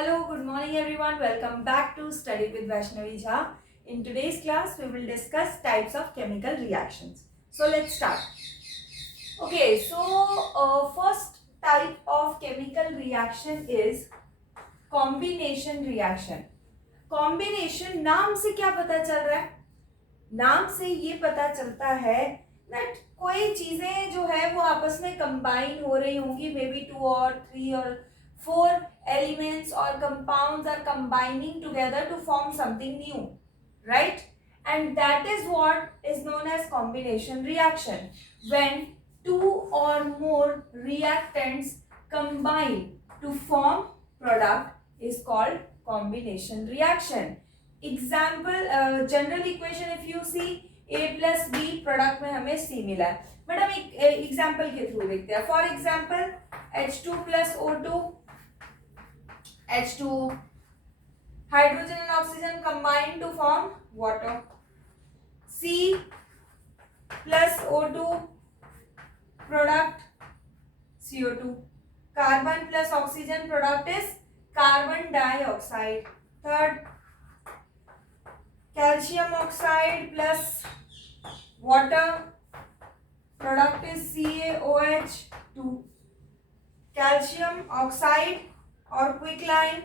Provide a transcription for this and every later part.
Hello, good morning everyone. Welcome back to Study with Vaishnavi Jha. In today's class, we will discuss types of chemical reactions. So let's start. Okay, so first type of chemical reaction is combination reaction. Combination नाम से क्या पता चल रहा है? नाम से ये पता चलता है that कोई चीजें जो है वो आपस में कंबाइन हो रही होंगी, may be 2 or 3 or 4 elements or compounds are combining together to form something new, right? And that is what is known as combination reaction, when two or more reactants combine to form product is called combination reaction. Example general equation if you see a plus B product में हमें c मिला है, but हम एक example के through देखते हैं. For example H2 plus O2, H2 hydrogen and oxygen combine to form water. C plus O2 product CO2. Carbon plus oxygen product is carbon dioxide. Third, calcium oxide plus water product is CaOH2. calcium oxide or quicklime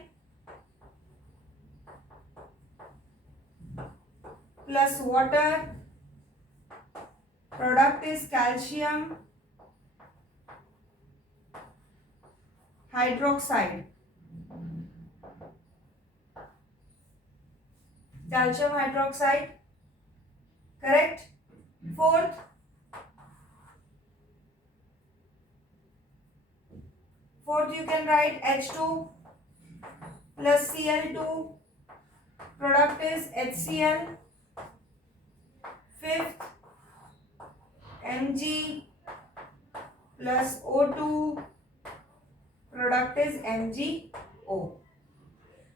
plus water product is calcium hydroxide. Calcium hydroxide, correct. Fourth, you can write H2 plus Cl2 product is HCl. Fifth, Mg plus O2 product is MgO.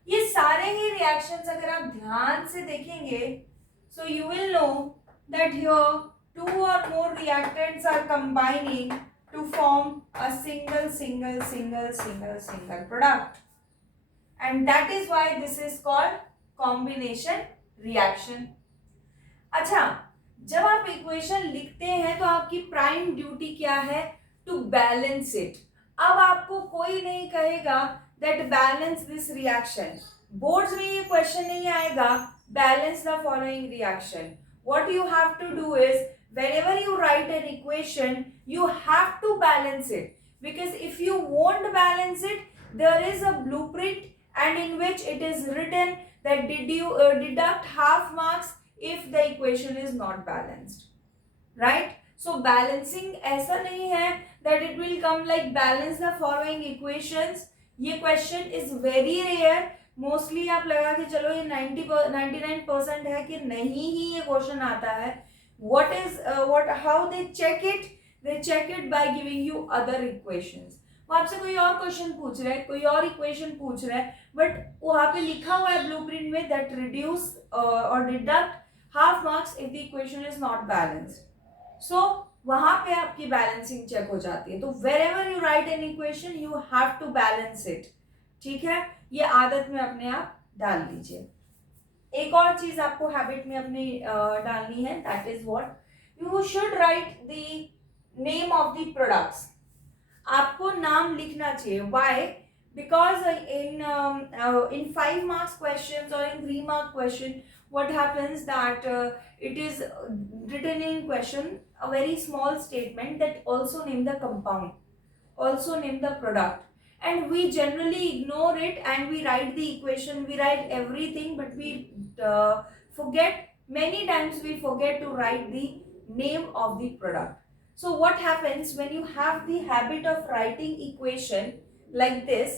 ये सारे ही reactions अगर आप ध्यान से देखेंगे, so you will know that here two और more reactants are combining to form a single product, and that is why this is called combination reaction. अच्छा, जब आप इक्वेशन लिखते हैं तो आपकी प्राइम ड्यूटी क्या है? To balance it. अब आपको कोई नहीं कहेगा that balance this reaction. Boards में ये क्वेश्चन नहीं आएगा balance the following reaction. What you have to do is whenever you write an equation you have to balance it, because if you won't balance it there is a blueprint and in which it is written that did you deduct half marks if the equation is not balanced, right? So balancing ऐसा नहीं है that it will come like balance the following equations. ये question is very rare. Mostly आप लगा के चलो ये 99% है कि नहीं ही ये क्वेश्चन आता है. what how they check it by giving you other equations. वो आपसे कोई और क्वेश्चन पूछ रहा है, कोई और इक्वेशन पूछ रहा है, बट वहां पे लिखा हुआ है ब्लूप्रिंट में दैट रिड्यूस और deduct half marks if the equation is not balanced. So वहां पे आपकी बैलेंसिंग चेक हो जाती है. तो wherever you write an equation you have to balance it. ठीक है, ये आदत में अपने आप डाल लीजिए. एक और चीज आपको हैबिट में अपनी डालनी है, that is what you should write the name of the products. आपको नाम लिखना चाहिए. Why? Because in 5 marks questions or in 3 mark question what happens that it is written in question a very small statement that also name the compound, also name the product, and we generally ignore it and we write the equation, we write everything, but we forget, many times we forget to write the name of the product. So what happens when you have the habit of writing equation like this,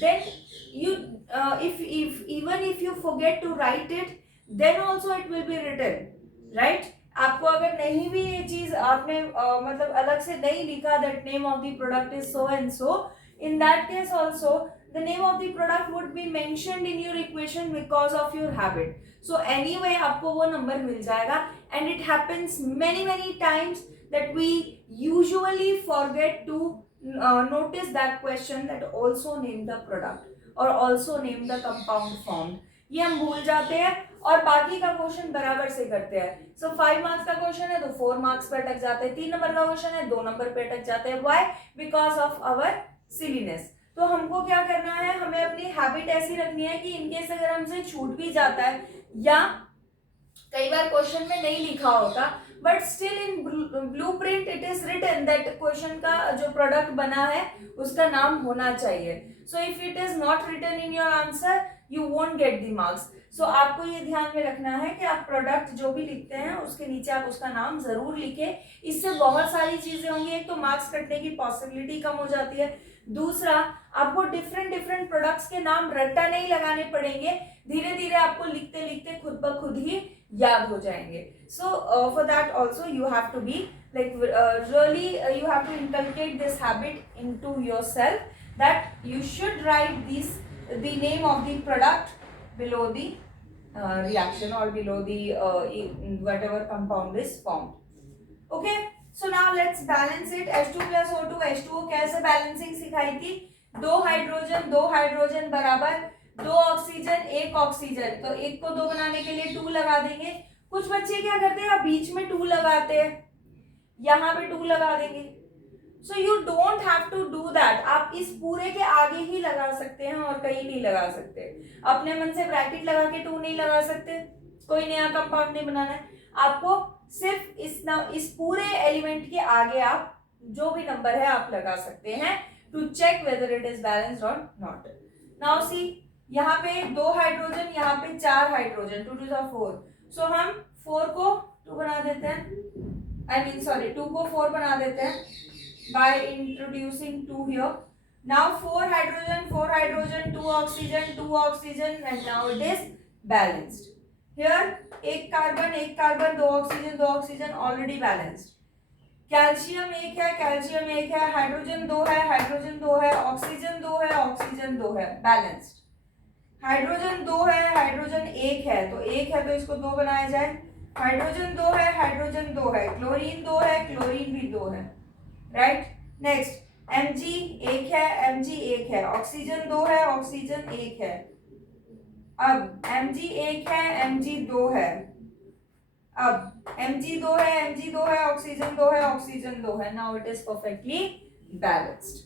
then you if even if you forget to write it then also it will be written, right? आपको अगर नहीं भी ये चीज आपने मतलब अलग से नहीं लिखा that name of the product is so and so, in that case also the name of the product would be mentioned in your equation because of your habit. So anyway आपको वो नंबर मिल जाएगा. And it happens many times that we usually forget to notice that question that also name the product. और also name the compound form. ये हम भूल जाते हैं और बाकी का क्वेश्चन बराबर से करते हैं। सो 5 मार्क्स का क्वेश्चन है तो 4 मार्क्स पे अटक जाते हैं, 3 नंबर का क्वेश्चन है 2 नंबर पे अटक जाते हैं। Why? Because of our silliness. तो हमको क्या करना है, हमें अपनी हैबिट ऐसी रखनी है कि इनकेस अगर हमसे छूट भी जाता है या कई बार क्वेश्चन में नहीं लिखा होता but still in blueprint it is written that question का जो प्रोडक्ट बना है उसका नाम होना चाहिए। So if it is not written in your answer you won't get the marks. So आपको ये ध्यान में रखना है कि आप प्रोडक्ट जो भी लिखते हैं उसके नीचे आप उसका नाम जरूर लिखें। इससे बहुत सारी चीजें होंगी, एक तो मार्क्स कटने की पॉसिबिलिटी कम हो जाती है, दूसरा आपको डिफरेंट प्रोडक्ट्स के नाम रट्टा नहीं लगाने पड़ेंगे, धीरे धीरे आपको लिखते लिखते खुद ब खुद ही याद हो जाएंगे। So for that also you have to be like really you have to inculcate this habit into yourself that you should write the name of the product below the reaction or below the whatever compound is formed. Okay, so now let's balance it. H2 plus O2 H2O कैसे balancing सिखाई थी, 2 hydrogen बराबर 2 oxygen 1 oxygen, तो एक को 2 बनाने के लिए 2 लगा देंगे। कुछ बच्चे क्या करते हैं, बीच में 2 लगाते हैं, यहाँ पे 2 लगा देंगे। So you don't have to do that, आप इस पूरे के आगे ही लगा सकते हैं और कहीं नहीं लगा सकते। अपने मन से ब्रैकेट लगा के 2 नहीं लगा सकते, कोई नया कंपाउंड नहीं बनाना है आपको, सिर्फ इस पूरे एलिमेंट के आगे आप जो भी नंबर है आप लगा सकते हैं to check whether it is balanced और नॉट। नाउ सी, यहाँ पे 2 हाइड्रोजन, यहाँ पे 4 हाइड्रोजन, 2 2 4, सो हम 4 को 2 बना देते हैं, टू को 4 बना देते हैं by introducing 2 here. Now 4 hydrogen 2 oxygen and now it is balanced. Here एक carbon 2 oxygen already balanced. Calcium एक है, हाइड्रोजन 2 है, ऑक्सीजन 2 है, balanced. हाइड्रोजन 2 है, हाइड्रोजन 1 है, तो 1 है तो इसको 2 बनाया जाए, हाइड्रोजन 2 है, क्लोरीन 2 है, क्लोरीन भी 2 है, राइट। नेक्स्ट Mg 1 है, ऑक्सीजन 2 है, ऑक्सीजन 1 है, अब Mg 1 है, Mg 2 है, अब Mg 2 है, ऑक्सीजन 2 है, ऑक्सीजन 2 है, now it is perfectly balanced.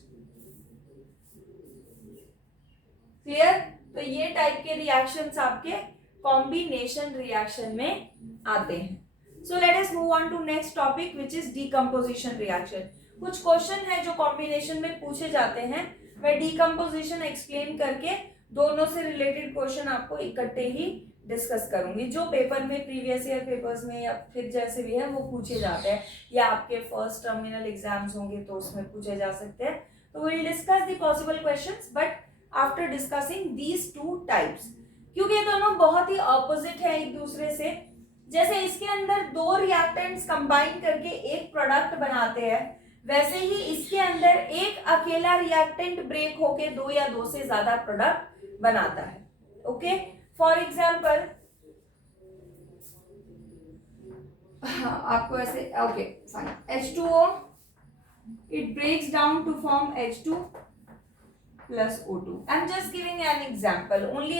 Clear? तो ये टाइप के रिएक्शंस आपके कॉम्बिनेशन रिएक्शन में आते हैं। So let us move on to next topic which is decomposition reaction. कुछ क्वेश्चन है जो कॉम्बिनेशन में पूछे जाते हैं, मैं डीकंपोजिशन एक्सप्लेन करके दोनों से रिलेटेड क्वेश्चन आपको इकट्ठे ही डिस्कस करूंगी, जो पेपर में प्रीवियस ईयर पेपर्स में या फिर जैसे भी है वो पूछे जाते हैं, या आपके फर्स्ट टर्मिनल एग्जाम्स होंगे तो उसमें पूछे जा सकते हैं। तो will discuss the possible questions but after discussing these 2 types, क्योंकि ये दोनों बहुत ही ऑपोजिट है एक दूसरे से। जैसे इसके अंदर 2 रिएक्टेंट्स कंबाइन करके एक प्रोडक्ट बनाते हैं, वैसे ही इसके अंदर एक अकेला रिएक्टेंट ब्रेक होके 2 या 2 से ज्यादा प्रोडक्ट बनाता है। ओके, फॉर एग्जाम्पल आपको ऐसे, okay fine, H2O it breaks down to form H2 plus O2. I'm just giving an example, only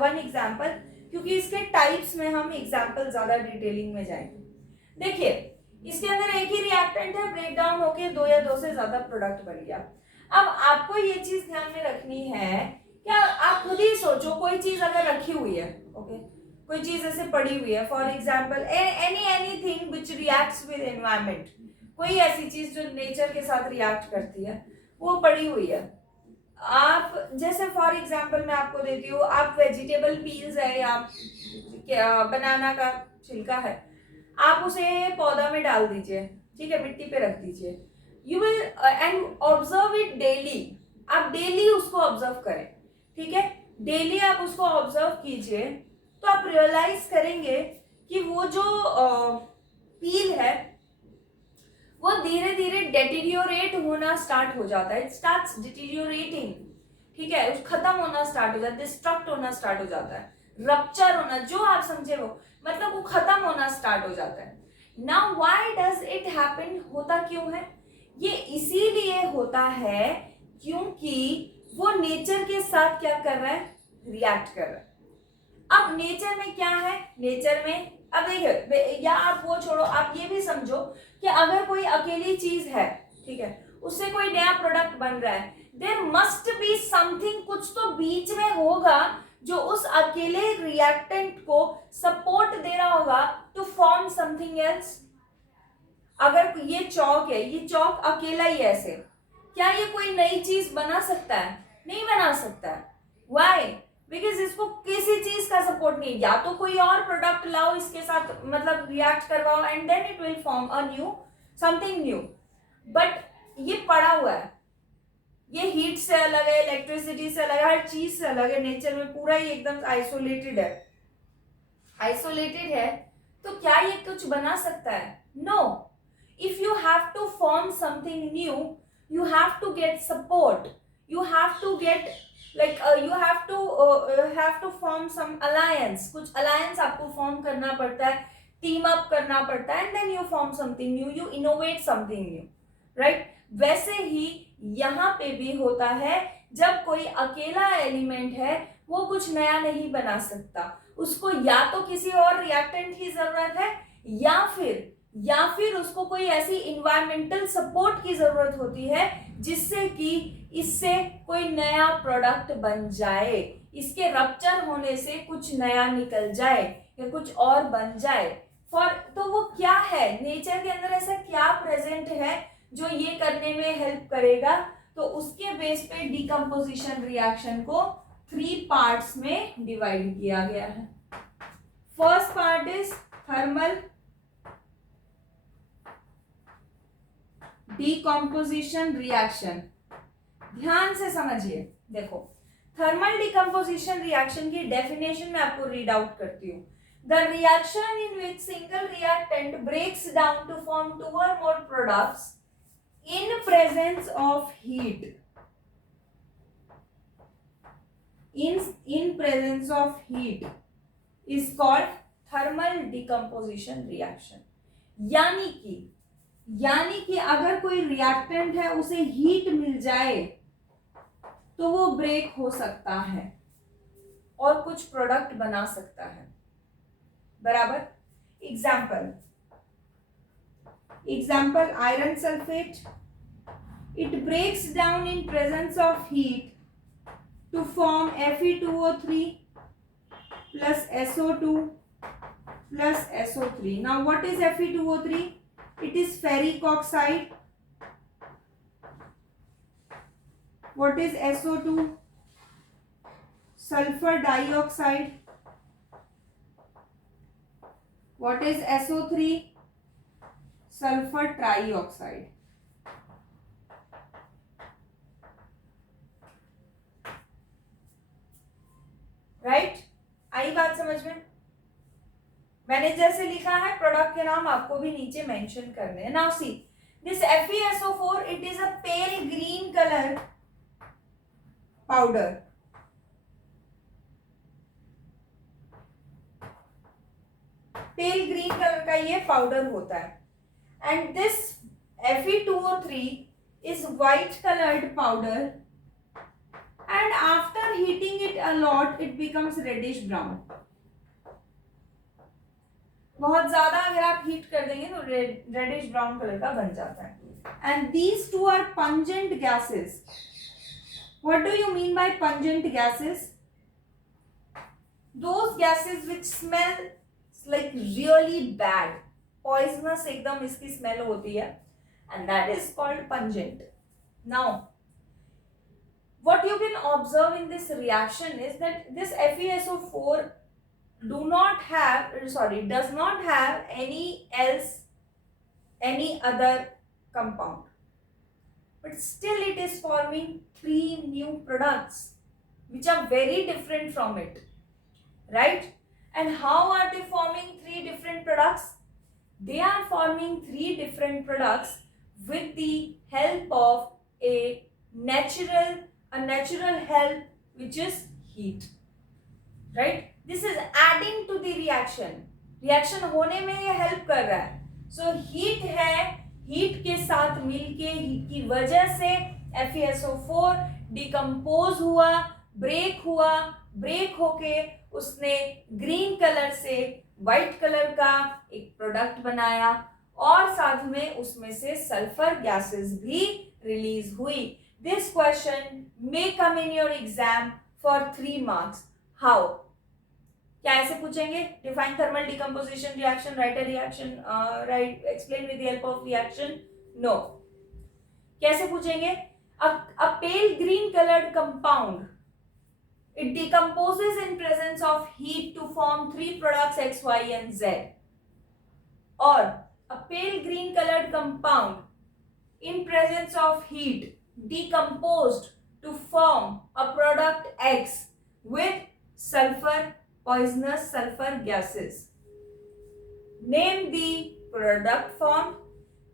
one example, क्योंकि इसके टाइप्स में हम एग्जाम्पल ज्यादा डिटेलिंग में जाएंगे। देखिए इसके अंदर एक ही रिएक्टेंट है, ब्रेक डाउन होके 2 या 2 से ज्यादा प्रोडक्ट बन गया। अब आपको ये चीज ध्यान में रखनी है, क्या आप खुद ही सोचो, कोई चीज अगर रखी हुई है, ओके, कोई चीज ऐसे पड़ी हुई है, for example anything which reacts with environment, कोई ऐसी चीज जो नेचर के साथ रिएक्ट करती है वो पड़ी हुई है। आप जैसे फॉर एग्जाम्पल मैं आपको देती हूँ, आप वेजिटेबल पील्स है या बनाना का छिलका है, आप उसे पौधा में डाल दीजिए, ठीक है, मिट्टी पे रख दीजिए, you will and observe it daily, आप डेली उसको ऑब्जर्व करें, ठीक है, डेली आप उसको ऑब्जर्व कीजिए तो आप रियलाइज करेंगे कि वो जो पील है वो धीरे धीरे डेटीरियोरेट होना स्टार्ट हो जाता है, इट स्टार्ट्स डिटीरियोरेटिंग, ठीक है, खत्म होना स्टार्ट हो जाता है, डिस्ट्रक्ट होना स्टार्ट हो जाता है, रप्चर होना, जो आप समझे वो, मतलब वो खत्म होना स्टार्ट हो जाता है। Now why does it happen, होता क्यों है ये? इसीलिए होता है क्योंकि वो नेचर के साथ क्या कर रहा है, रिएक्ट कर रहा है। अब नेचर में क्या है, नेचर में अब देखिए, या आप वो छोड़ो, आप ये भी समझो कि अगर कोई अकेली चीज है, ठीक है, उससे कोई नया प्रोडक्ट बन रहा है, देयर मस्ट बी समथिंग, कुछ तो बीच में होगा जो उस अकेले रिएक्टेंट को सपोर्ट दे रहा होगा टू फॉर्म समथिंग एल्स। अगर ये चौक है, ये चौक अकेला ही ऐसे, क्या ये कोई नई चीज बना सकता है? नहीं बना सकता है। व्हाई? बिकॉज इसको किसी चीज का सपोर्ट नहीं, या तो कोई और प्रोडक्ट लाओ इसके साथ, मतलब रिएक्ट करवाओ, and then it will form a new something new. But ये पड़ा हुआ है, ये हीट से अलग है, इलेक्ट्रिसिटी से अलग है, हर चीज से अलग है, नेचर में पूरा ही एकदम आइसोलेटेड है। आइसोलेटेड है तो क्या ये कुछ बना सकता है? No. If you have to form something new, you have to get support, you have to get like you have to form some alliance, कुछ alliance आपको form करना पड़ता है, team up करना पड़ता है, and then you form something new, you innovate something new, right? वैसे ही यहाँ पे भी होता है, जब कोई अकेला एलिमेंट है वो कुछ नया नहीं बना सकता, उसको या तो किसी और रिएक्टेंट की जरूरत है, या फिर उसको कोई ऐसी इन्वायरमेंटल सपोर्ट की जरूरत होती है जिससे कि इससे कोई नया प्रोडक्ट बन जाए, इसके रप्चर होने से कुछ नया निकल जाए या कुछ और बन जाए। तो वो क्या है, नेचर के अंदर ऐसा क्या प्रेजेंट है जो ये करने में हेल्प करेगा? तो उसके बेस पे डिकम्पोजिशन रिएक्शन को 3 पार्ट्स में डिवाइड किया गया है। First part is thermal decomposition reaction. ध्यान से समझिए, देखो थर्मल डिकम्पोजिशन रिएक्शन की डेफिनेशन मैं आपको रीड आउट करती हूँ। The reaction in which single reactant breaks down to form 2 or more products in presence of heat, in presence of heat is called thermal decomposition reaction। यानी कि अगर कोई reactant है उसे हीट मिल जाए तो वो ब्रेक हो सकता है और कुछ प्रोडक्ट बना सकता है, बराबर। Example iron sulphate, it breaks down in presence of heat to form Fe2O3 plus SO2 plus SO3। now what is Fe2O3? It is ferric oxide. What is SO2? Sulfur dioxide. What is SO3? Sulfur trioxide। Right? आई बात समझ में? मैंने जैसे लिखा है product के नाम आपको भी नीचे मेंशन करने हैं। Now see this FeSO4, it is a pale green colour powder. Pale green colour का ये पाउडर होता है, and this Fe2O3 is white colored powder, and after heating it a lot it becomes reddish brown। बहुत ज्यादा अगर आप heat कर देंगे तो रेडिश ब्राउन कलर का बन जाता है। And these two are pungent gases. What do you mean by pungent gases? Those gases which smell like really bad, poisonous एकदम इसकी स्मेल होती है, and that is called pungent. Now what you can observe in this reaction is that this FeSO4 does not have any other compound, but still it is forming 3 new products which are very different from it, right? And how are they forming 3 different products? They are forming 3 different products with the help of a natural help, which is heat, right? This is adding to the reaction होने में ये help कर रहा है। So heat है, heat के साथ मिलके, heat की वजह से FeSO4 डिकम्पोज हुआ, ब्रेक होके उसने ग्रीन कलर से व्हाइट कलर का एक प्रोडक्ट बनाया और साथ में उसमें से सल्फर गैसेस भी रिलीज हुई. This question may come in your exam for 3 marks. How? क्या ऐसे पूछेंगे? Define thermal decomposition reaction, write a reaction, right, explain with the help of reaction. No. कैसे पूछेंगे? a pale green colored compound, it decomposes in presence of heat to form 3 products X, Y and Z. Or a pale green colored compound in presence of heat decomposed to form a product X with sulfur, poisonous sulfur gases. Name the product formed,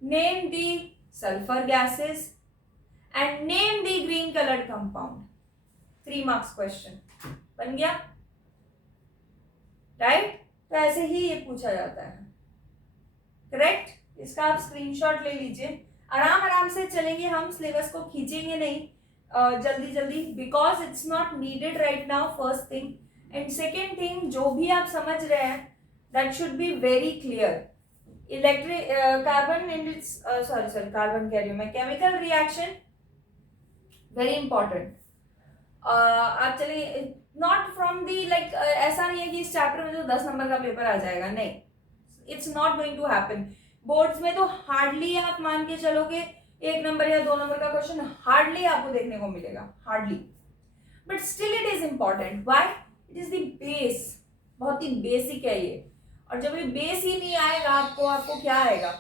name the sulfur gases and name the green colored compound. 3 marks question. बन गया? Right? तो ऐसे ही ये पूछा जाता है. Correct? इसका आप स्क्रीनशॉट ले लीजिए. आराम से चलेंगे हम, सिलेबस को खींचेंगे नहीं जल्दी because it's not needed right now. First thing and second thing, जो भी आप समझ रहे हैं that should be very clear. Electric carbon and it's carbon कह रही हूँ मैं, केमिकल रिएक्शन वेरी इंपॉर्टेंट. आप चलिए, नॉट फ्रॉम दी लाइक, ऐसा नहीं है कि इस चैप्टर में जो 10 नंबर का पेपर आ जाएगा, नहीं, it's not going to happen. Boards में तो हार्डली आप मान के चलोगे 1 नंबर या 2 नंबर का क्वेश्चन हार्डली आपको देखने को मिलेगा, hardly. But still it is important. Why? It is the base. बहुत ही बेसिक है ये, और जब ये बेस ही नहीं आएगा आपको क्या आएगा?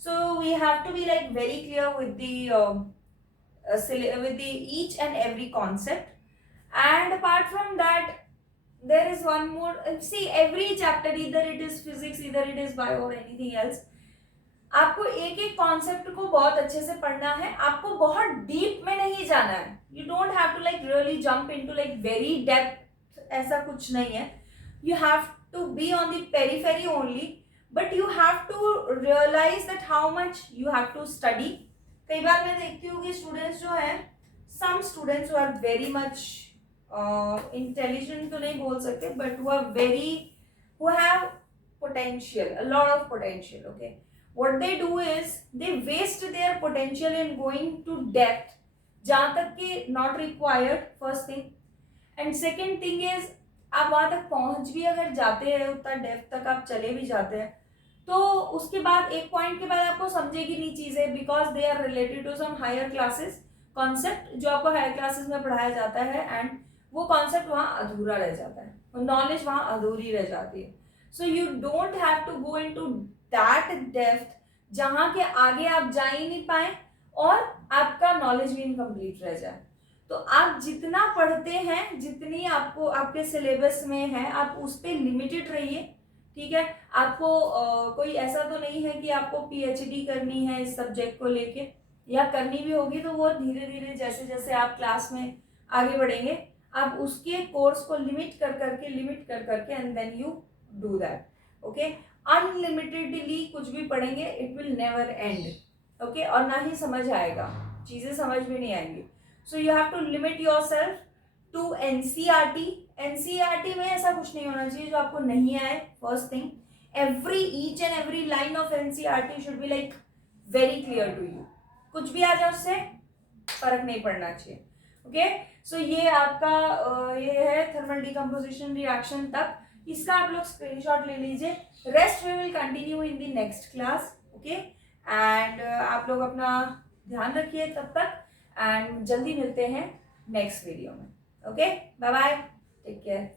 So we have to be like very clear with the with the each and every concept. And apart from that, there is one more. See, every chapter, either it is physics, either it is bio or anything else, आपको एक एक concept को बहुत अच्छे से पढ़ना है. आपको बहुत डीप में नहीं जाना है. You don't have to like really jump into like very depth, ऐसा कुछ नहीं है. You have to be on the periphery only, but you have to realise that how much you have to study. कई बार मैं देखती हूँ कि स्टूडेंट्स जो हैं, some students who are very much intelligent तो नहीं बोल सकते, but who have potential, a lot of potential, okay, what they do is they waste their potential in going to depth जहाँ तक कि not required, first thing. and second thing is, आप वहाँ तक पहुँच भी अगर जाते हैं, उतना डेप्थ तक आप चले भी जाते हैं, तो उसके बाद एक पॉइंट के बाद आपको समझेगी नहीं चीजें, because they are related to some higher classes concept जो आपको हायर क्लासेस में पढ़ाया जाता है, एंड वो कॉन्सेप्ट वहाँ अधूरा रह जाता है, वो नॉलेज वहाँ अधूरी रह जाती है. So you don't have to go into that depth जहाँ के आगे आप जा ही नहीं पाए और आपका नॉलेज भी इनकम्प्लीट रह जाए. तो आप जितना पढ़ते हैं, जितनी आपको आपके सिलेबस में है, आप उस पर लिमिटेड रहिए. ठीक है? आपको कोई ऐसा तो नहीं है कि आपको पीएचडी करनी है इस सब्जेक्ट को लेके, या करनी भी होगी तो वो धीरे धीरे जैसे जैसे आप क्लास में आगे बढ़ेंगे, आप उसके कोर्स को लिमिट कर करके and then you do that. Okay? Unlimitedly कुछ भी पढ़ेंगे, it will never end. Okay? और ना ही समझ आएगा, चीजें समझ भी नहीं आएंगी. So you have to limit yourself to NCERT. NCERT में ऐसा कुछ नहीं होना चाहिए जो आपको नहीं आए. First thing, each and every line of NCERT should be like very clear to you. कुछ भी आ जाए उससे फर्क नहीं पड़ना चाहिए. ओके? सो ये आपका ये है थर्मल डिकम्पोजिशन रिएक्शन तक. इसका आप लोग स्क्रीनशॉट ले लीजिए. Rest we will continue in the next class. Okay? And आप लोग अपना ध्यान रखिए तब तक, एंड जल्दी मिलते हैं नेक्स्ट वीडियो में. Okay? Bye bye, take care.